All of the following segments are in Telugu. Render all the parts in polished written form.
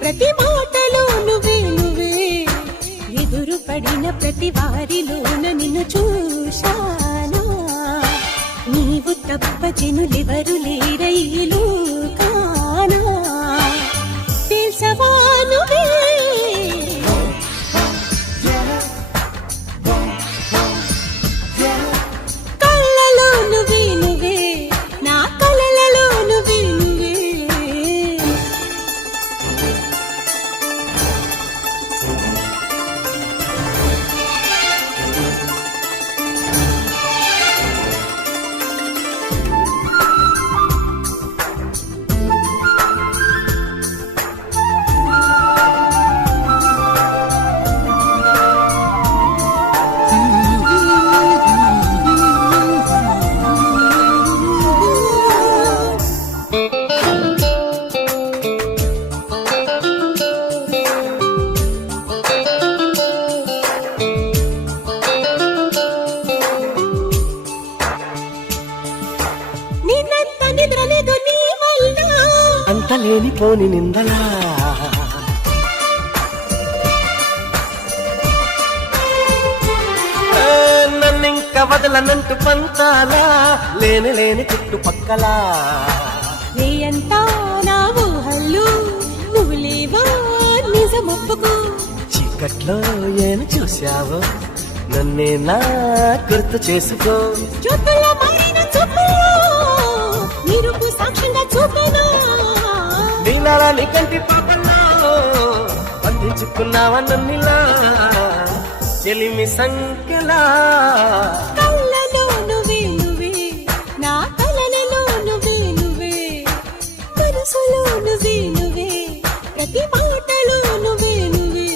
ప్రతి మాటలో నువ్వే నువ్వే ఎదురు పడిన ప్రతి వారిలోన నిన్ను చూశానా నీవు తప్ప జనులెవరు లేరయ్యలు కానా తెలుసవా నువ్వే కళ్ళలో నువ్వే నువ్వే నా కలలలో నువ్వే నువ్వే అంత లేనిపోని నిందలా నన్నింక వదలనంటూ పంతాలా లేని లేని చుట్టుపక్కలా నేయంతా నా ఊహల్లో నువ్వు లేవా నిజమొప్పుకో చీకట్లో ఏమి చూశావో నన్నే నా గుర్తు చేసుకో చూపుల్లో మారిన చూపుల్లో నిరుపు సాక్ష్యంగా చూపేనా నీలారా నీ కంటి పాపల్లో బంధించుకున్నావా నన్నిలా చెలిమి సంఖ్యలా కళ్ళలో నువ్వే నువ్వే నా కలలలో నువ్వే నువ్వే మనసులో నువ్వే నువ్వే ప్రతి మాటలో నువ్వే నువ్వే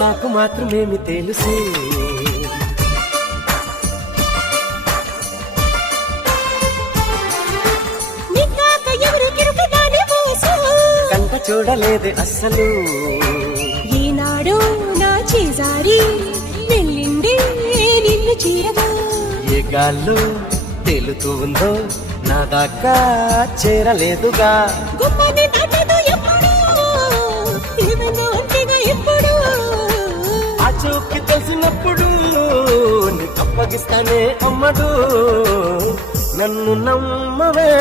నాకు మాత్రమేమి తెలుసు కంట చూడలేదే అస్సలు ఈనాడు నా చేజారి వెళ్ళిండే నిన్ను చీరగా ఏ గాల్లో తేలుతూ ఉందో నా దాకా చేరలేదుగా గుమ్మని దాటదు ఎప్పుడు ఏమన్నా అంతేగా ఎప్పుడు ఆ చూపుకి తెలిసినప్పుడు నీకు అప్పగిస్తానే అమ్మడు నన్ను నమ్మవే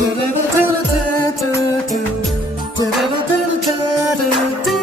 da da da da da da da da da